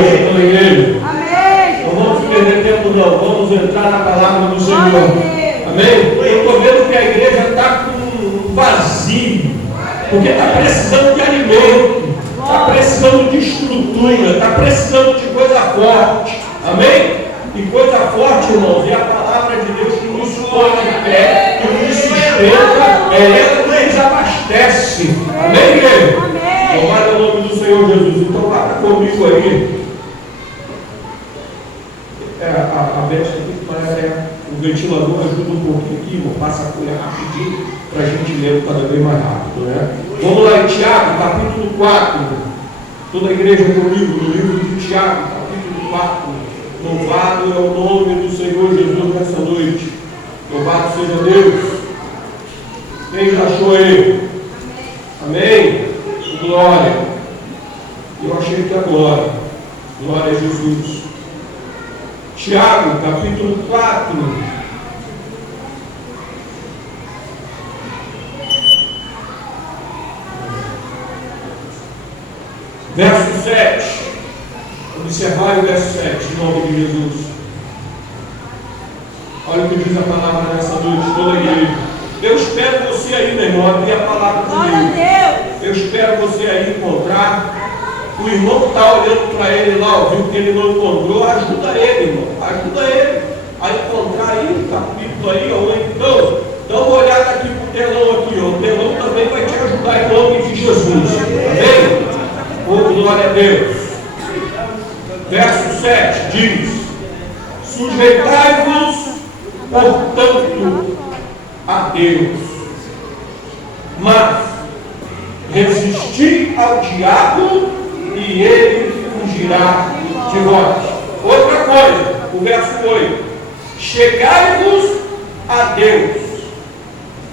noite pela igreja. Amém. Não vamos perder tempo não, vamos entrar na palavra do Senhor. Amém? Eu estou vendo que a igreja está com vazio, porque está precisando de alimento, está precisando de estrutura, está precisando de coisa forte. Amém? E coisa forte, irmãos, é a palavra de Deus que nos põe de pé, que nos sustenta, é ela que nos abastece. Amém, igreja? Amém. Louvado é o nome do Senhor Jesus. Então, abra comigo aí. A Beth aqui, o ventilador ajuda um pouquinho aqui, vou passar a colher rapidinho para a gente ler cada vez mais rápido, né? Vamos lá em Tiago, capítulo 4. Toda a igreja comigo, no livro de Tiago, capítulo 4. Louvado é o nome do Senhor Jesus nessa noite. Louvado seja Deus. Quem já achou aí? Amém? Glória. Eu achei que agora. Glória a Jesus. Tiago, capítulo 4. Verso 7. Observar o verso 7, em nome de Jesus. Olha o que diz a palavra nessa noite, toda a igreja. Eu espero você aí, meu irmão, abrir a palavra comigo. Eu espero você aí encontrar. O irmão que está olhando para ele lá, viu que ele não encontrou, ajuda ele, irmão. Ajuda ele a encontrar aí o capítulo aí, ou então, dá uma olhada aqui para o telão aqui, ó. O telão também vai te ajudar em nome de Jesus. Amém? Oh, glória a Deus. Verso 7 diz: sujeitai-vos, portanto, a Deus, mas resisti ao diabo e ele fugirá de vós. Outra coisa, o verso 8: chegai-vos a Deus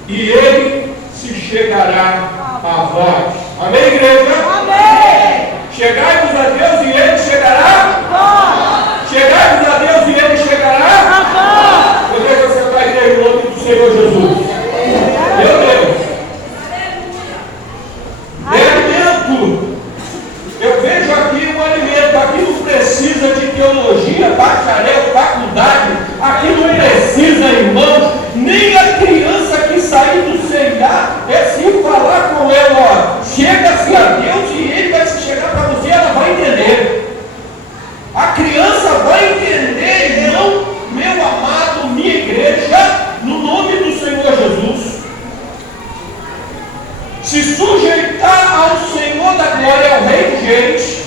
e ele se chegará a vós. Amém, igreja? Amém. Chegai-vos a Deus e ele chegará a vós. Chegai-vos a Deus e ele chegará a vós. Eu vejo você vai em nome do Senhor Jesus. Meu Deus. Alimento. Eu vejo aqui um alimento. Aqui não precisa de teologia, bacharel, faculdade. Aqui não precisa, irmãos, nem a criança que sair do C&A, é se falar com ela, ó, chega-se a Deus e ele vai se chegar para você, ela vai entender. A criança vai entender, irmão, meu amado, minha igreja, no nome do Senhor Jesus. Se sujeitar ao Senhor da glória, ao Rei de Reis,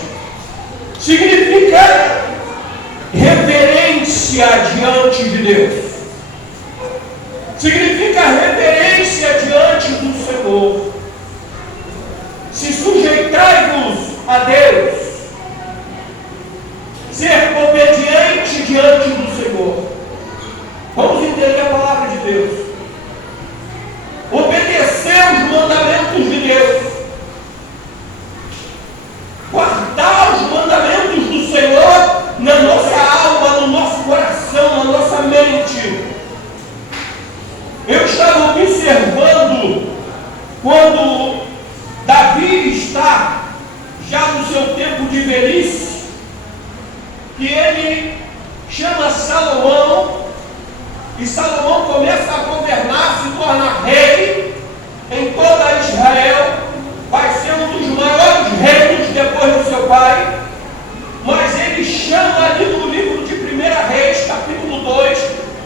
significa reverência diante de Deus. Significa reverência diante do Senhor. Se sujeitai-vos a Deus, ser obediente diante do Senhor. Vamos entender a palavra de Deus. Obedecer os mandamentos de Deus. Guardar os mandamentos do Senhor na nossa alma, no nosso coração, na nossa mente. Eu estava observando quando Davi está já no seu tempo de velhice, que ele chama Salomão, e Salomão começa a governar, se torna rei em toda Israel, vai ser um dos maiores reinos depois do seu pai, mas ele chama ali no livro de 1 Reis, capítulo 2,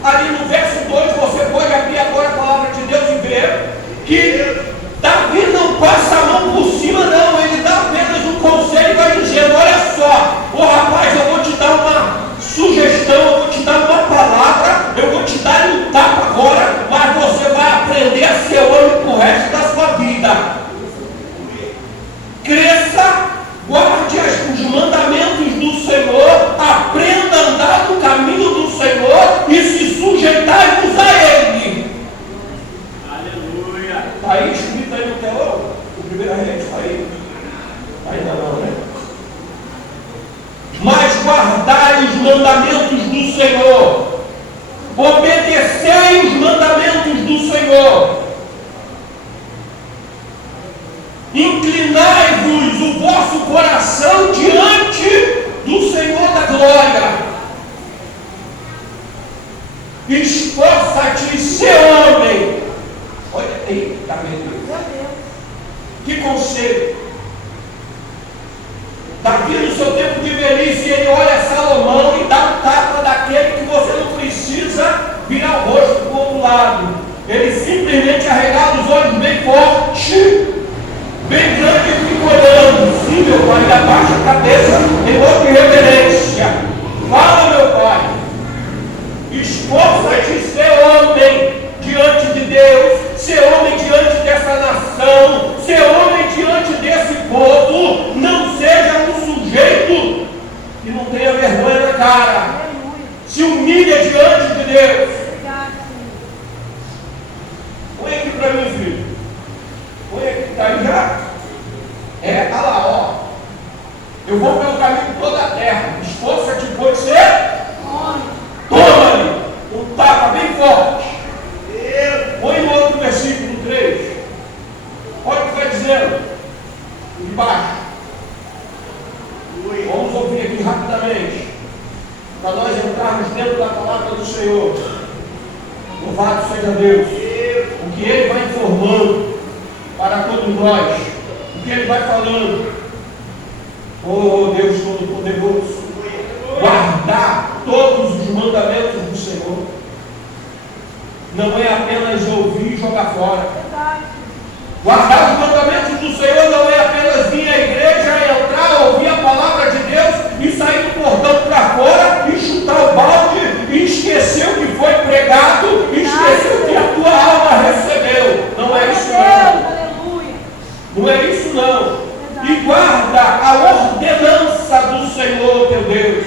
ali no verso 2, você pode abrir agora a palavra de Deus e ver que Davi não passa a mão por cima, não, ele dá apenas um conselho e vai dizendo: olha só, ô rapaz, eu vou te dar uma sugestão, eu vou te dar uma palavra, eu vou te dar um tapa agora, mas você vai aprender a ser homem pro resto da sua vida. Cresça, guarde os mandamentos do Senhor, aprenda a andar no caminho do Senhor e se sujeitai-vos a Ele. Aleluia! Está aí escrito aí no telão? O 1 Reis está aí? Ainda não, né? Mas guardai os mandamentos do Senhor, obedecei os mandamentos do Senhor, inclinai-vos o vosso coração diante do perdeu. Meu Deus. Que conselho! Davi, no seu tempo de velhice, ele olha Salomão e dá um tapa daquele que você não precisa virar o rosto para o outro lado. Ele simplesmente arregala os olhos bem forte, bem grande e fica olhando. Sim, meu pai, abaixa a cabeça em outra reverência. Fala, meu pai. Esforça-te ser homem diante de Deus, ser homem diante dessa nação, ser homem diante desse povo. Não seja um sujeito que não tenha vergonha na cara. Aleluia. Se humilha diante de Deus. Obrigado, Senhor. Põe aqui para mim, filho. Põe aqui, está aí já? É, tá lá, ó. Eu vou pelo caminho de toda a terra. Esforça-te, pois, ser. Toma-lhe um tapa bem forte. Põe no outro versículo 3. Olha o que vai dizendo. Embaixo. Vamos ouvir aqui rapidamente. Para nós entrarmos dentro da palavra do Senhor. Louvado seja Deus. O que Ele vai informando para todos nós. O que Ele vai falando. Oh Deus Todo-Poderoso. Guardar todos os mandamentos do Senhor. Não é apenas ouvir e jogar fora. Guardar os mandamentos do Senhor não é apenas vir à igreja, entrar, ouvir a palavra de Deus e sair do portão para fora e chutar o balde e esquecer o que foi pregado e esquecer o que a tua alma recebeu. Não é isso não. Não é isso não. E guarda a ordenança do Senhor teu Deus.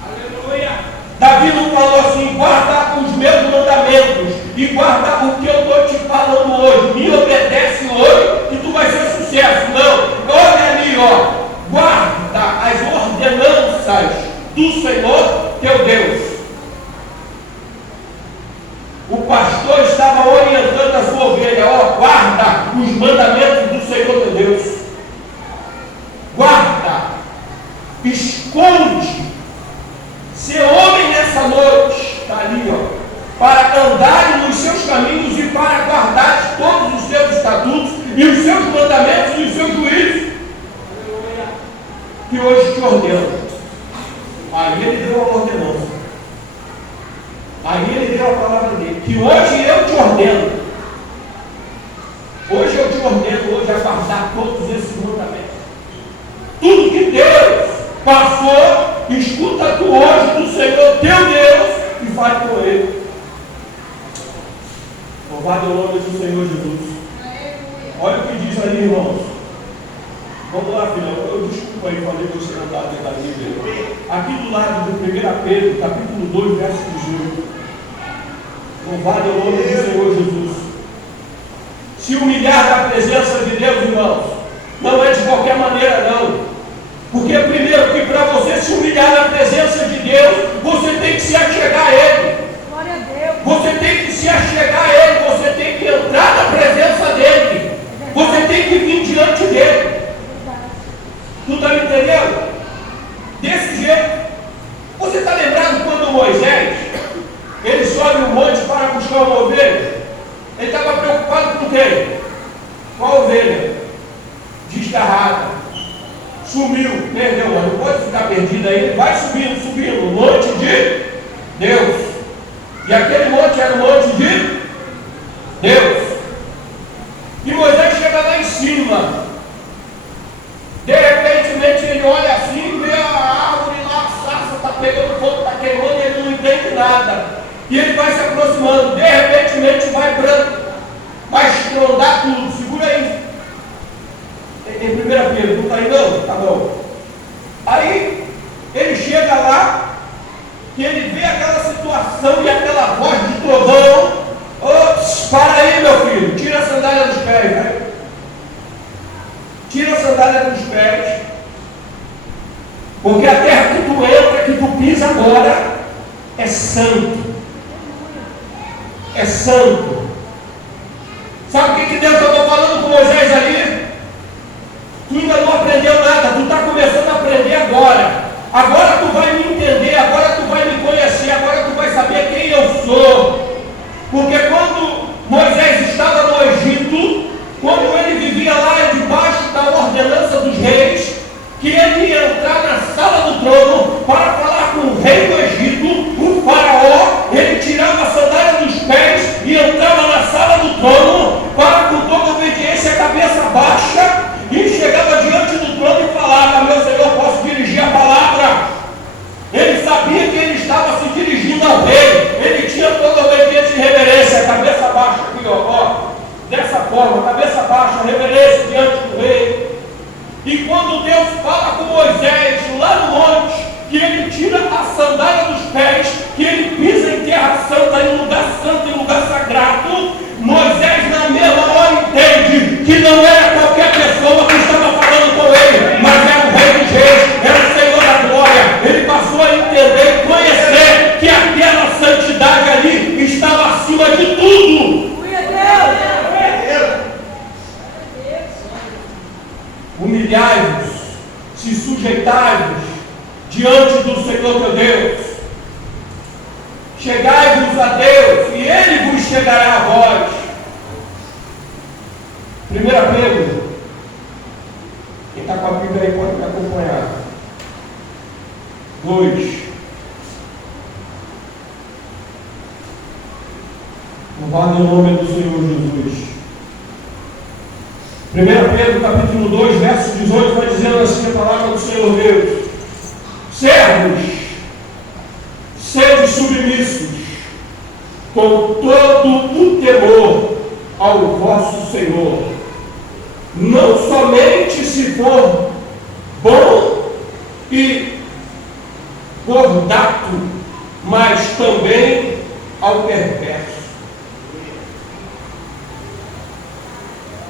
Aleluia. Davi não falou assim, guarda os meus mandamentos e guarda o que eu estou te falando hoje. Me obedece hoje que tu vai ser sucesso. Não, olha ali, ó. Guarda as ordenanças do Senhor teu Deus. O pastor estava orientando a sua ovelha, ó, guarda os mandamentos do Senhor teu Deus. Guarda, esconde, ser homem nessa noite, está ali, ó, para andar nos seus caminhos e para guardar todos os seus estatutos e os seus mandamentos e os seus juízos, que hoje te ordeno. Aí ele deu a ordenança, aí ele deu a palavra dele, que hoje eu te ordeno. Hoje eu te ordeno hoje a guardar todos esses mandamentos. Tudo que Deus passou, escuta tu hoje do Senhor teu Deus e vai com ele. Louvado é o nome do Senhor Jesus. Olha o que diz aí, irmãos. Vamos lá, filhão. Eu desculpa aí, falei que você não está dentro da Bíblia. Aqui do lado de 1 Pedro, capítulo 2, verso 18. Louvado é o nome do Senhor Jesus. Se humilhar na presença de Deus, irmãos, não é de qualquer maneira, não. Porque primeiro que para você se humilhar na presença de Deus, você tem que se achegar a Ele. Glória a Deus. Você tem que se achegar a Ele, você tem que entrar na presença dEle. Você tem que vir diante dEle. Tu está me entendendo? Desse jeito. Você está lembrado quando Moisés, ele sobe um monte para buscar uma ovelha? Ele estava preocupado com quem? Com a ovelha. Desgarrada. Sumiu, perdeu, não pode ficar perdido aí, ele vai subindo, um monte de Deus. E aquele monte era o monte de Deus. E Moisés chega lá em cima. De repente ele olha assim, vê a árvore lá, a sarça está pegando fogo, está queimando, e ele não entende nada. E ele vai se aproximando, de repente vai estrondar tudo. Segura aí. Em 1 Pedro, não está aí não? Tá bom. Aí ele chega lá, que ele vê aquela situação e aquela voz de trovão. Ops, para aí, meu filho, tira a sandália dos pés, né? Tira a sandália dos pés, porque a terra que tu entra, que tu pisa agora, é santo. É santo. Sabe o que Deus estava falando com Moisés ali? Tu ainda não aprendeu nada, tu está começando a aprender agora. Agora tu vai me entender, agora tu vai me conhecer, agora tu vai saber quem eu sou. Porque quando Moisés estava no Egito, ele ia entrar na sala do trono para falar com o rei do Egito, o faraó. Ele tirava a sandália dos pés e entrava na sala do trono para, com toda obediência, a cabeça baixa, e chegava diante do trono e falava: meu Senhor, posso dirigir a palavra? Ele sabia que ele estava se dirigindo ao rei. Ele tinha toda obediência e reverência, cabeça baixa aqui, ó, dessa forma, cabeça baixa, reverência diante do rei. E quando Deus fala com Moisés lá no monte, que ele tira a sandália dos pés, que ele pisa em terra santa, em lugar santo, em lugar sagrado, Moisés na mesma hora entende que não era qualquer pessoa que estava falando com ele, mas era o Rei dos Reis, era o Senhor da Glória. Ele passou a entender e conhecer que aquela santidade ali estava acima de tudo. Humilhai-vos, se sujeitai-vos diante do Senhor teu Deus. Chegai-vos a Deus e Ele vos chegará a vós. 1 Pedro, quem está com a Bíblia aí pode me acompanhar. 2. Louvado o nome do Senhor Jesus. 1 Pedro capítulo 2, verso 18, vai dizendo assim a palavra do Senhor Deus: servos, sede submissos, com todo o temor ao vosso Senhor, não somente se for bom e cordato, mas também ao perverso.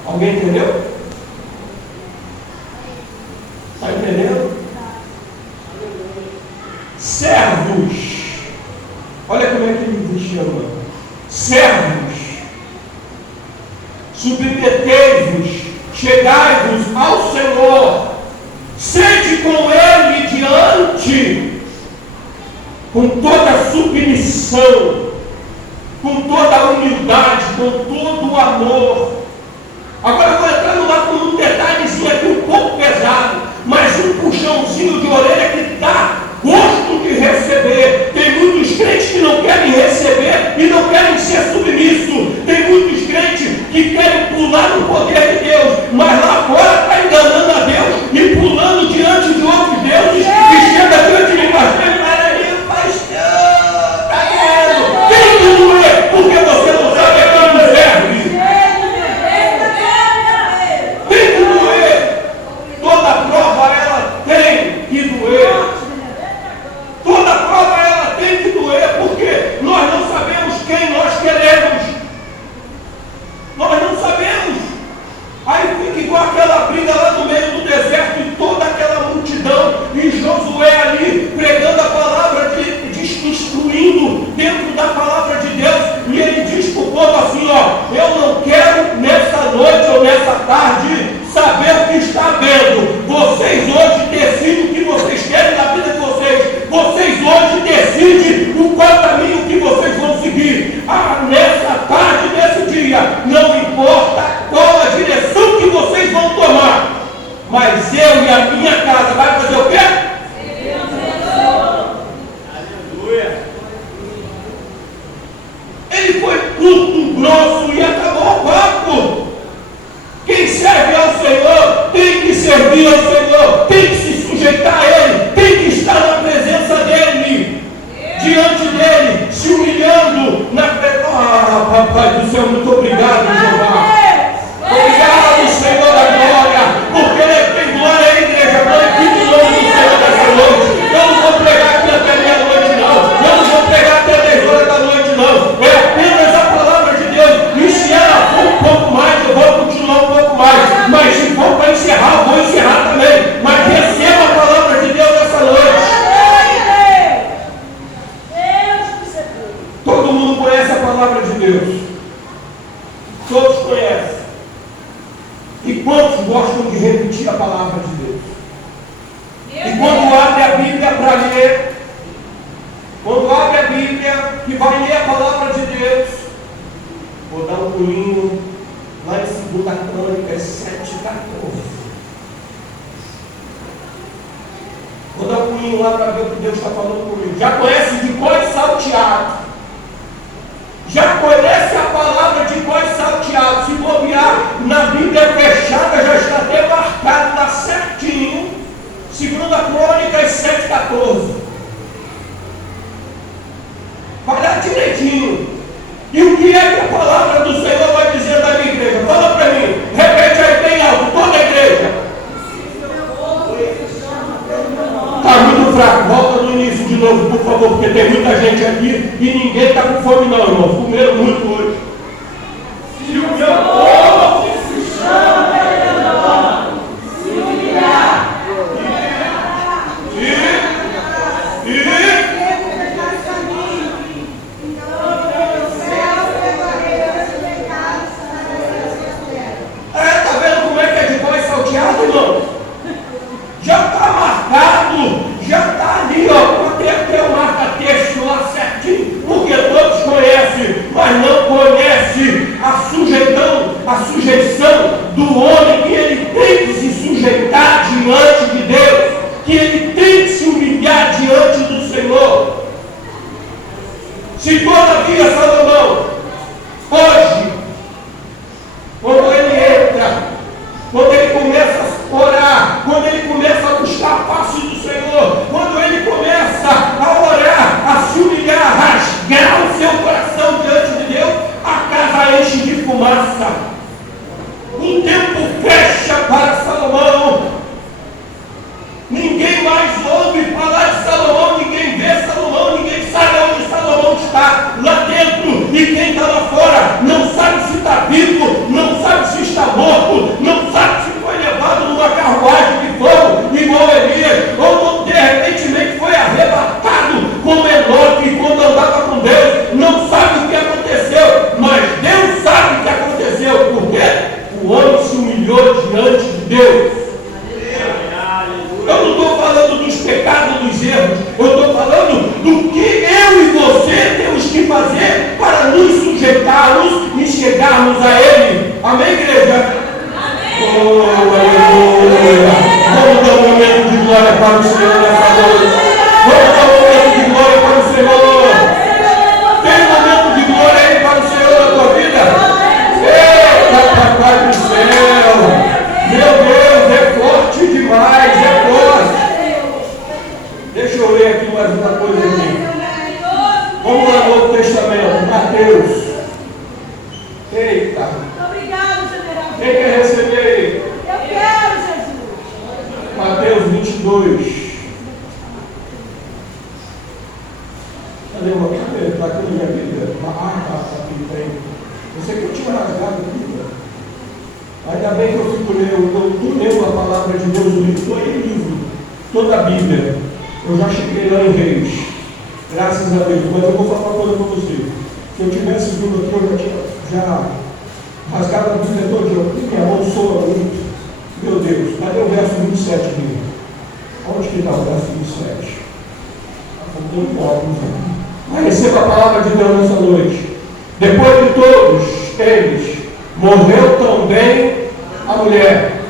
Alguém entendeu? Está entendendo? Servos, olha como é que ele vos chama: servos, submetei-vos, chegai-vos ao Senhor, sede com Ele diante, com toda a submissão, com toda a humildade, com todo o amor. Agora eu vou entrando num detalhezinho aqui um pouco pesado, mas um puxãozinho de orelha que dá gosto de receber. Tem muitos crentes que não querem receber e não querem ser submissos. Tem muitos crentes que querem pular no poder de Deus, mas lá fora está enganando a Deus e pulando diante de outros deuses, e chega diante de mim: peraí, pastor, está vendo? Tem que doer, porque você não sabe a quem não serve. Tem que doer. Toda prova ela tem que doer. Toda prova ela tem que doer, porque nós não sabemos quem nós queremos. Nós não sabemos. Aí fica igual aquela briga lá no meio do deserto e toda aquela multidão, e Josué ali pregando a palavra, instruindo dentro da palavra de Deus, e ele diz para o povo assim: ó, eu não quero nessa noite ou nessa tarde saber o que está vendo. Vocês hoje decidem o que vocês querem na vida de vocês. Vocês hoje decidem o qual caminho que vocês vão seguir. Nessa tarde, nesse dia, não importa qual a direção que vocês vão tomar, mas eu e a minha casa vai fazer o quê? Aleluia. Ele foi curto, grosso e acabou o papo. Quem serve ao Senhor tem que servir ao Senhor, tem que se sujeitar a Ele, tem que estar na presença dEle, diante dEle, se humilhando na presença. Papai do céu, muito obrigado, Jeová. Obrigado, Senhor da glória, porque Ele tem glória à igreja. Glorifique o nome do Senhor dessa noite. Eu não vou pregar aqui até meia-noite, não. Eu não vou pregar até 10 horas da noite, não. É apenas a palavra de Deus. E se ela for um pouco mais, eu vou continuar um pouco mais. Mas se for para encerrar, eu vou encerrar também. Mas receba a palavra de Deus essa noite. Todo mundo conhece a palavra de Deus. Todos conhecem. E quantos gostam de repetir a palavra de Deus? E quando abre a Bíblia para ler, quando abre a Bíblia e vai ler a palavra de Deus, vou dar um pulinho lá em 2 Crônicas 7:14. caminho lá para ver o que Deus está falando comigo. Já conhece de cor e salteado. Já conhece a palavra de cor e salteado. Se bobear na Bíblia fechada, já está demarcado, está certinho. 2 Crônicas 7,14. Vai dar direitinho. E o que é que a palavra do Senhor vai dizer da minha igreja? Fala para mim. Repete aí bem alto, toda a igreja. Está muito fraco. Volta no início de novo, por favor, porque tem muita gente aqui e ninguém está com fome não, irmão. Comeram muito hoje. Se o meu povo que se chama se humilhar tá vendo como é que é de voz salteado, irmão? Já está marcado, já está ali, ó, até o marca-texto lá certinho, porque todos conhecem, mas não conhecem a sujeição do homem que ele tem que se sujeitar diante de Deus, que ele tem que se humilhar diante do Senhor. Se todavia Salomão, hoje, quando ele entra, quando ele começa a orar, quando ele começa a buscar a face do Senhor, quando ele começa a orar, a se humilhar, a rasgar o seu coração diante de Deus, a casa enche de fumaça. O tempo fecha para Salomão. Ninguém mais ouve falar de Salomão, ninguém vê Salomão, ninguém sabe onde Salomão está lá dentro, e quem está lá fora não sabe se está vivo, não sabe se está morto, não sabe se foi levado numa carruagem de fogo igual Elias, ou de repente foi arrebatado como Enoque quando andava com Deus. Não sabe o que aconteceu, mas Deus sabe o que aconteceu. Por quê? O homem se humilhou diante de Deus. Eu não estou falando dos pecados, dos erros, eu estou falando do que eu e você temos que fazer para nos sujeitarmos e chegarmos a Ele. Amém, igreja? Amém. Oh, aleluia. Vamos dar um momento de glória para o Senhor nessa noite. Vamos dar um momento de glória para o Senhor. Tem um momento de glória aí para o Senhor na tua vida? Eita, papai do céu. Meu Deus, é forte demais, é forte. Deixa eu ler aqui mais uma coisa aqui. Vamos lá no Novo Testamento, Mateus. Eita. Obrigado, general. Quem quer receber aí? Eu quero, Jesus. Mateus 22. Cadê o meu? Está aqui na minha Bíblia? Tá aqui, tem. Você que eu tinha rasgado aqui, ainda bem que eu fico lendo a palavra de Deus, o livro, toda a Bíblia. Eu já cheguei lá em Reis, graças a Deus. Mas eu vou falar uma coisa para você. Se eu tivesse vindo aqui, eu já tinha rasgado a Bíblia toda. Minha mão soa muito. Meu Deus, cadê o verso 27 aqui? Onde que está o verso 27? Está faltando óculos aqui. Mas receba a palavra de Deus nessa noite. Depois de todos eles, morreu também a mulher.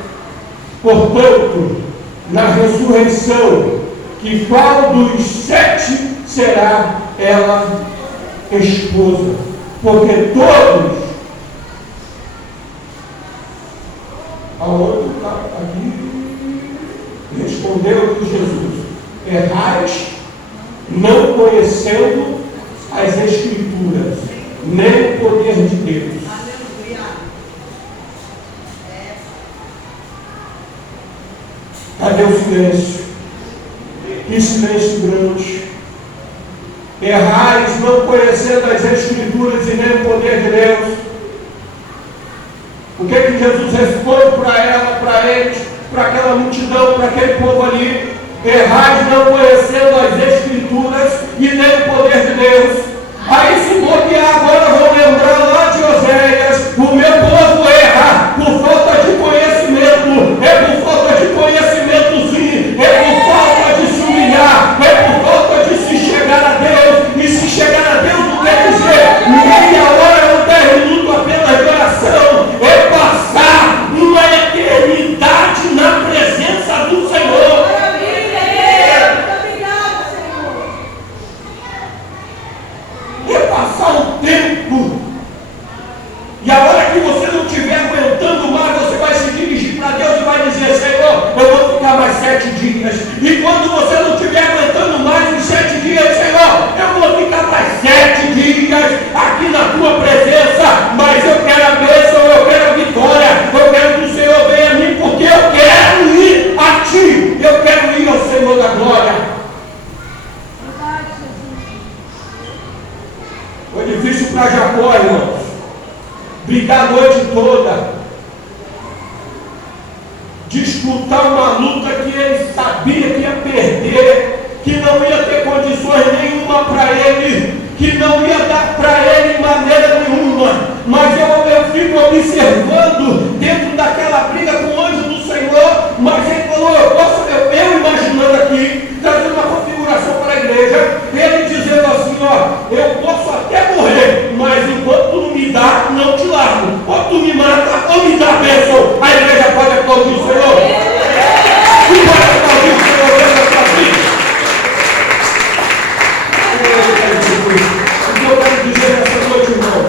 Portanto, na ressurreição, que qual dos 7 será ela esposa? Porque todos, aonde está aqui, respondeu Jesus: errais, não conhecendo as Escrituras, nem o poder de Deus. Cadê o silêncio? Que silêncio grande. Errais, não conhecendo as Escrituras e nem o poder de Deus. O que Jesus responde para ela, para eles, para aquela multidão, para aquele povo ali? Errais, não conhecendo as Escrituras e nem o poder de Deus. Aí se bobear agora, vou lembrar lá de Oséias: o meu povo erra por falta de conhecimento. É por falta de conhecimento, sim. É por falta de se humilhar. É por falta de se chegar a Deus. E se chegar a Deus não quer dizer meia hora ou 10 minutos apenas de oração. É passar uma eternidade na presença do Senhor. quando você não estiver aguentando mais os 7 dias, Senhor, eu vou ficar mais 7 dias aqui na tua presença, mas eu quero a bênção, eu quero a vitória, eu quero que o Senhor venha a mim, porque eu quero ir a ti, eu quero ir ao Senhor da glória. Foi difícil para Jacó, irmãos, brigar a noite toda, disputar uma luta que ele sabia que ia perder, que não ia ter condições nenhuma para ele, que não ia dar para ele de maneira nenhuma, mas eu fico observando dentro daquela briga com o anjo do Senhor, mas ele falou, eu imaginando aqui, trazendo uma configuração para a igreja, ele dizendo assim, ó, eu posso até morrer, mas enquanto tu não me dá, não te largo, ou tu me mata, ou me dá a bênção. A igreja pode aplaudir o Senhor, e pode aplaudir o Senhor dentro da sua vida. O que eu quero dizer nessa noite, irmãos,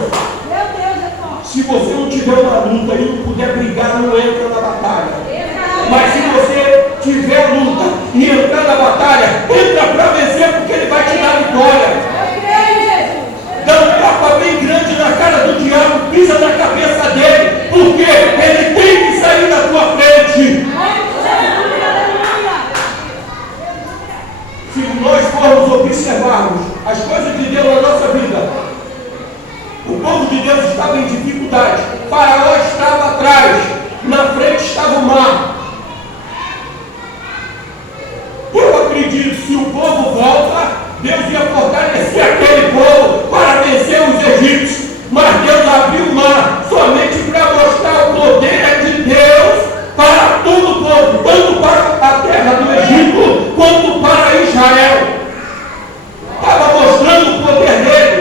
se você não tiver uma luta e não puder brigar, não entra na batalha. Mas se você tiver luta e entrar na batalha, entra para vencer, porque ele vai te dar vitória. Dá um tapa bem grande na cara do diabo, pisa na cabeça dele, porque ele tem que sair da tua frente. Se nós formos observarmos as coisas de Deus na nossa vida, o povo de Deus estava em dificuldade, Faraó estava atrás, na frente estava o mar. Eu acredito que se o povo volta, Deus ia fortalecer aquele povo para vencer os egípcios, mas Deus abriu o mar somente para mostrar o poder de Deus para todo o povo, tanto para a terra do Egito quanto para Israel. Estava mostrando o poder dele.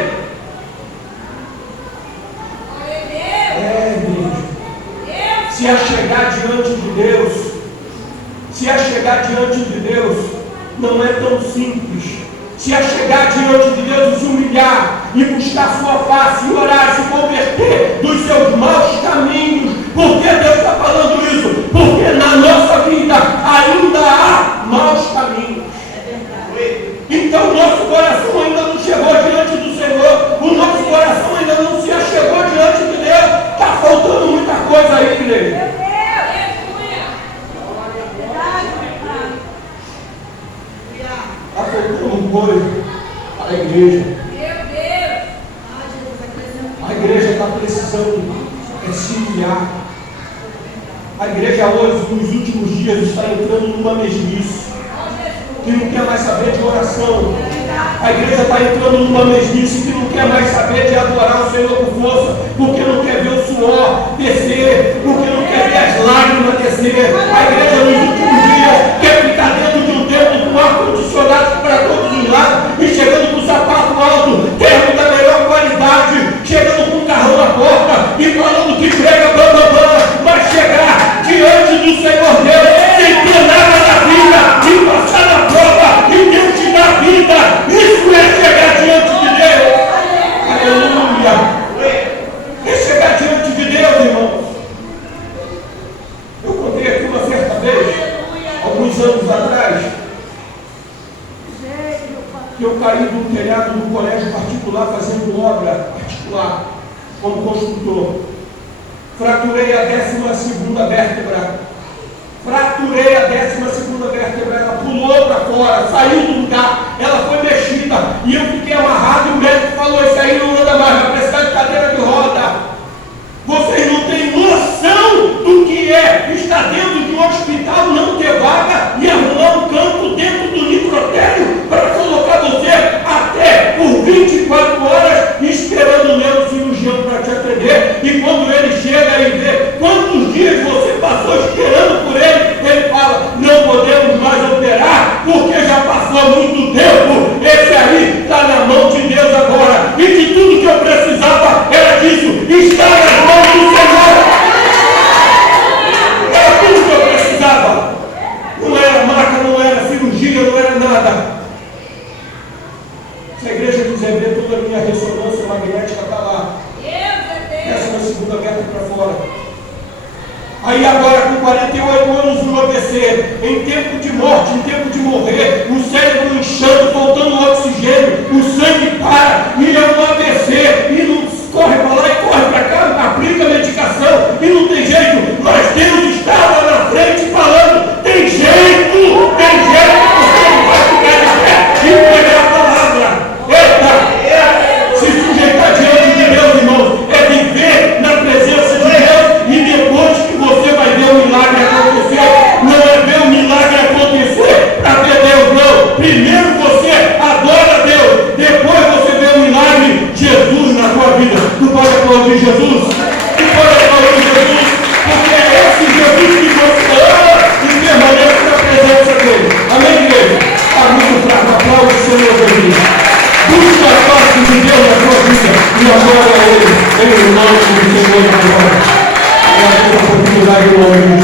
Se a chegar diante de Deus, não é tão simples. Se a chegar diante de Deus e se humilhar, e buscar sua face, e orar, se converter dos seus maus caminhos. Por que Deus está falando isso? Porque na nossa vida ainda há maus caminhos. Então o nosso coração ainda não chegou diante do Senhor, o nosso coração ainda não se achegou diante de Deus. Está faltando muita coisa aí, igreja. Está faltando coisa para a igreja. A igreja está precisando se humilhar. A igreja hoje, nos últimos dias, está entrando numa mesmice, que não quer mais saber de oração. A igreja está entrando numa mesmice que não quer mais saber de adorar o Senhor com força, porque não quer ver o suor descer, porque não quer ver as lágrimas descer. A igreja nos últimos dias quer ficar dentro de um templo com ar-condicionado para todos os lados e chegando com o sapato alto, terno da melhor qualidade, chegando com o carrão na porta e falando que prega mas chegar diante do Senhor Deus sem ter nada na vida e passar na prova e Deus te dá vida. Isso é chegar diante de Deus. Aleluia. É chegar diante de Deus, irmãos. Eu contei aqui uma certa vez, alguns anos atrás, que eu caí do telhado do colégio particular fazendo obra particular como construtor. Fraturei a 12ª vértebra. Ela pulou para fora, saiu do lugar, ela foi mexida e eu fiquei amarrado e o médico falou, isso aí não anda mais, vai precisar de cadeira de roda. Vocês não têm noção do que é estar dentro de um hospital, não ter vaga e arrumar um canto dentro do necrotério para colocar você até por 24 horas esperando o neurocirurgião para te atender. E quando ele chega e vê quantos dias você passou esperando por ele, ele fala, não podemos mais operar porque já passou muito tempo. Esse aí está na mão de Deus agora, e de tudo que eu precisava era disso, está nas mãos do Senhor. Era tudo que eu precisava. Não era maca, não era cirurgia, não era nada. Se a igreja quiser ver toda a minha ressonância magnética, está lá. Essa é a 2ª vértebra para fora. Aí agora com 48 anos no AVC, em tempo de morte, em tempo de morrer, poderoso de Jesus. Que poderoso de Jesus. Porque é esse Jesus que você ama e permanece na presença dele. Amém, igreja? Está muito fraco. Aplaude o Senhor Jesus. Busca a face de Deus na sua vida e adora a Ele em nome do Senhor. E a oportunidade do nome de Jesus.